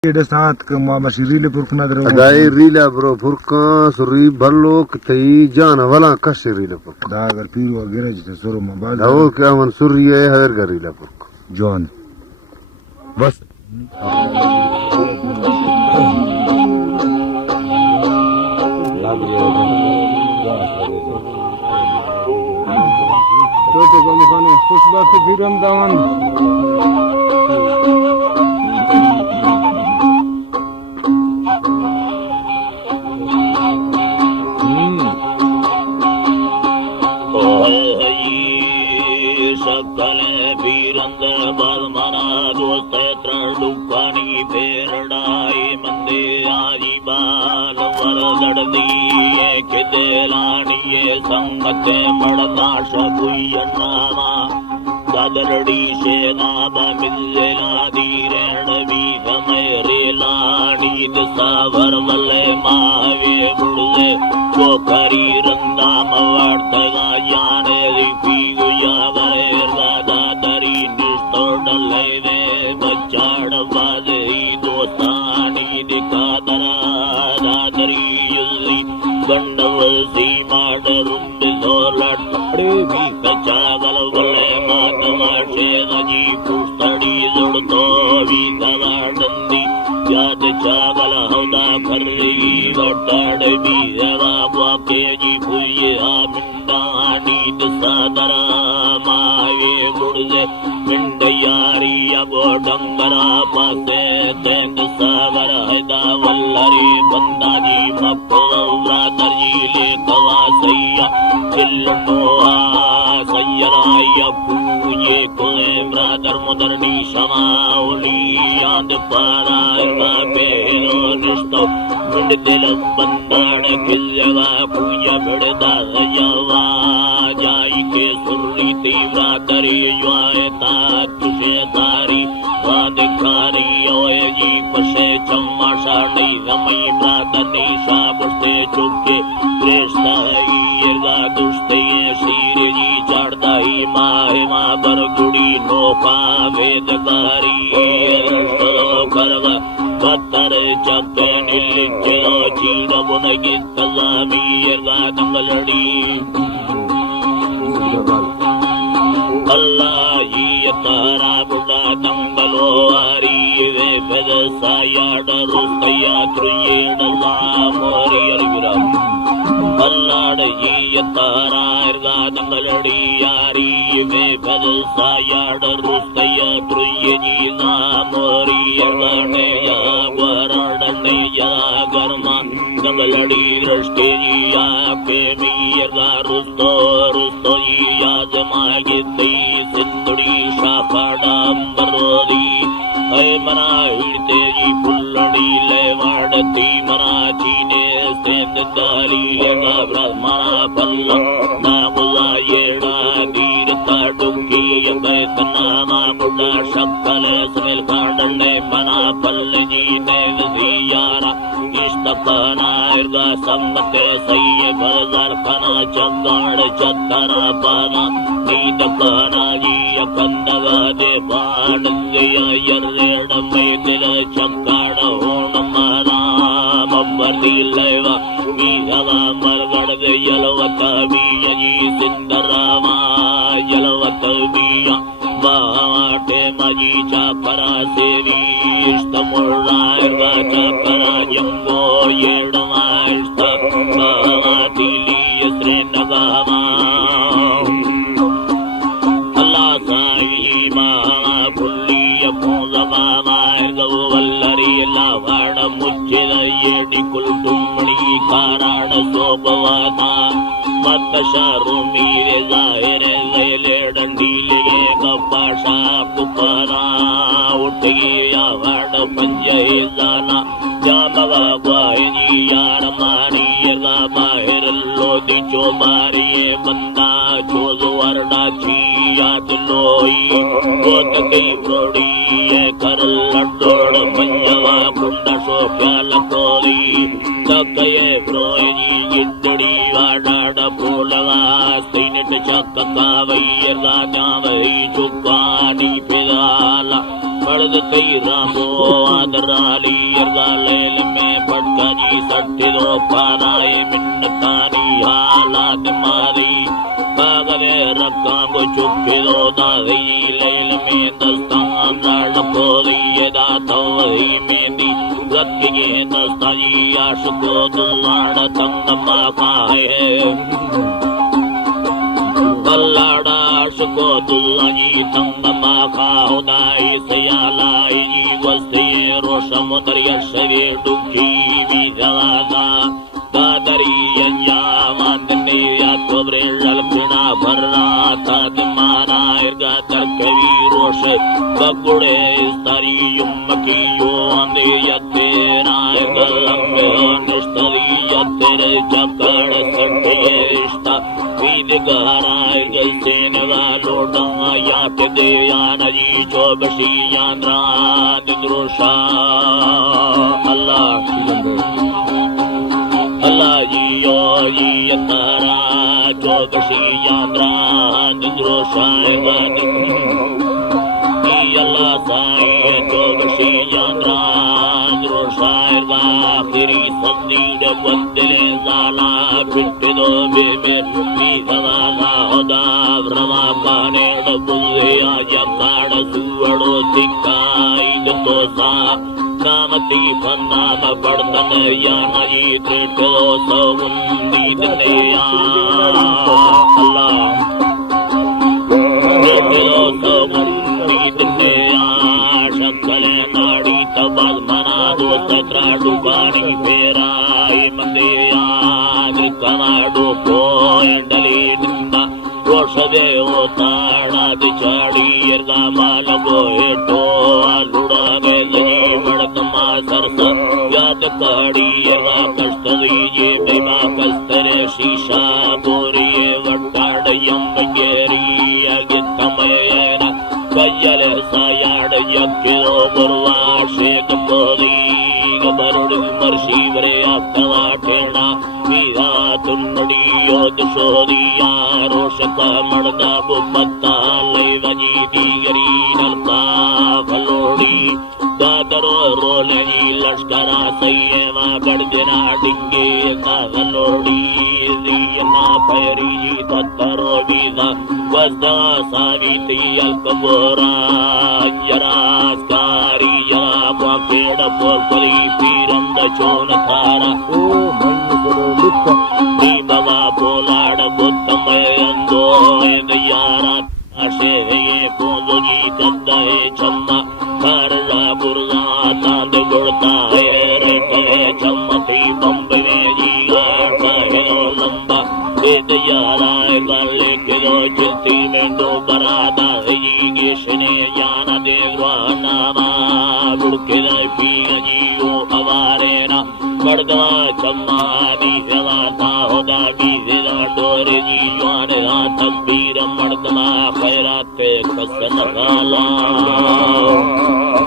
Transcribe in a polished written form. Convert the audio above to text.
Ada saat ke masih rile purkna dero. Dai rile bro purka suri ballo ktai jana wala kasih rile purka. Da agar piru agar jite suru mabal. Dawo kya man suri hai hadir gar rile purka. John. Bas. Toto kamu sana khusbat firam daman. संगते मड़नाश कुयन्नामा दादरडी से नाब मिल्लेला दीरेण भी समय रेलानी दसावर वल्ले मावे बुड़े चोकरी रंदाम वर्तगा याने रिपी गुयावरे राधा दरी निस्तोडले वे बच्चाड़ बाजे दोस्तानी दिखादरा दादरी युल्ली गंडवल सीमाडरुंड सोलटड़े भी कचागल वले मातमाशे नजी पुस्तड़ी जुड़तो भी दवाडंदी याद चागल हौदा करली वटाड़ भी हवा वाके जी भुये आमिंदानी दसादरा मावे गुड़जे मिंडयारी अगो डंगरा पासे तेंद सागर हैदा वल्लरी बंदाजी मक्को दर्जी कवा सैया चिल्लो सैयराया पूजे कोए ब्रादर मुदरनी समाउली याद पारा बेनो निस्तो मुंड दिल बंदाड़ किल्लवा पूजा बड़दा यवा जाई के सुरली तीव्रा दरी ज्वायता तुषे तारी वादिकारी ओए जी पशे चम्माशा नहीं रमई ब्रादनी शाबस्ते चुके दुष्टे शीर जी चढ़दाई माहे माबर गुड़ी नोपा वेदकारी करव बत्तर चक्के निल्लो चीड़ बुनगी कलामी दंगलड़ी अल्लाह तारा बुड़ा दंगलो आरी वे पद सायाड रुस्तया त्रुयेडला मोरी अलविराम अल्लाड़ ये तारा दंगलड़ी यारी वे पद सायाड रुस्तया त्रुये जीना मोरी अगने या वरडने या गर्मा दंगलड़ी रष्टे जिया पे मियगा रुस्तो रुस्तो याद मागे सिंधुड़ी शाखाडांबरोदी है मना हिड़ते जी पुल्लड़ी लेवाड़ती मना चीने सेंद दारी एगा ब्रह्मणा पल्ला नामुला येड़ा दीरता डुंगी बैतना मामुला शक्कल स्मेल कांडने मना पल्ले जी ने यारा इष्टपना इर्गा संगते सैये बरदार कना चंगाड़ चत्तरा पाना नीद काना जी कंदगा दे पाड़ गया यर्रेड में दिल चंगाड़ होन मारा मम्बरी लेवा मीहवा मरगड़ दे यलवत बीया जी सिंदरामा यलवत बीया बाटे मजी चाकरा सेवी इष्टमुर्रा इर्गा चाकरा जंगो येडमा इष्ट बावा दिली श्री नगामा अल्लाह साई मामा पुल्ली अपूजमा मार्गो वल्लरी लावाड़ मुच्चिद येडी कुलटुम्मणी काराण सोबवाता मत शारू मीरे जाहिरे लैले डंडीले कपाशा कुपरा उठगी यावाड़ पंजय जाना जामवा बाहिनी यार मारी यगा बाहिर लोदी चोबारी बंदा चोज वरडा याद लोई गोत कई ब्रोड़ी कर लड्डोड़ पंजवा कुंडा शो प्याल कोली तकये ब्रोई गिड्डी वाडाड़ पोलगा सीनट चक्क कावई राजा वही चुकानी पिदाला पड़द कई रामो आदराली लेल में पटका जी सट्टी दो पाराए मिन्नतानी हालात मारी कागरे रक्का को चुपके दो दादी लेल में दस्तान लाड पोरी ये दातो ही मेंदी रक्की के दस्ताजी आशको दुलाड तंग माका है बल्लाडा आशको दुलाजी तंग माका उदाई सयालाई जी वस्ती रोशमुद्र यशवे दुखी विजादा दादरी यंजामंदने या कोब्रेल पिना भरना तादमाना इर्गा तरकवी रोश बगुड़े स्तरी युम्मकी यो अंदे यतेरा इर्गा लंबे निष्तरी यतेरे जकड़ सटेष्टा वीद गहरा इर्गा सेने वालो डंगा यात देया नजी चोबशी यांद्रा दिद्रोशा अल्लाह Allah jiyo jiyatara chobshi yandra dindro shaibani Allah sai chobshi yandra dindro shaiba khiri sabdi de bandile zala bittido bebe bidava hoda vrama kane dulle ajakad suwado tikai dosa Namti फन्नाम पड़तन या नई त्रिटो सवुंदी दनेया अल्लाह त्रिटो सवुंदी दनेया शक्कले नाड़ी तबल मना दो सत्रा डुबानी पेराई मंदेया द्रिकमा डोको एंडली निंदा रोशवे ओताड़ा दिचाड़ी एर्गा मालगो एटो आलुड़ा बेलनी सरसा याद काड़ी एवा कष्टदी ये बेमा कस्तरे शीशा गोरिये वट्टाड यंबगेरी अगितमयेना कयले सायाड यक्किरो बुर्वा शेक बोदी गबरुड मर्शीवरे अक्कवा टेणा वीरा तुन्नडी योद शोदिया रोशका मड़दा बुपत्ता लैवजी दीगरी नलका फलोड़ी दादरो रोले लश्करा सैयवा गड़दिना डिंगे कागलोड़ी दियना पैरी तत्तरो बीदा वस्दा साविती अलकबोरा जरास्कारी जरा पाकेड़ पोलपरी पीरंद चोन थारा ओ मन बाबा पोलाड बुद्धमय अंदो यारा आशे ये पोंदोजी तद्दे चम्मा करजा बुर्जा तांद गुड़ता है रेटे चम्मती बम्बे जी गाता है लंबा वेद यारा गले के दो चित्ती में दो बरादा है जी गेशने जाना देवराना मा गुड़के दाई पीगा जी ओ अवारे ना बड़दा चम्मा दी हवाता होदा भी जिला डोरे जी जुआने तकबीर मर्दमा खैराते कसन गाला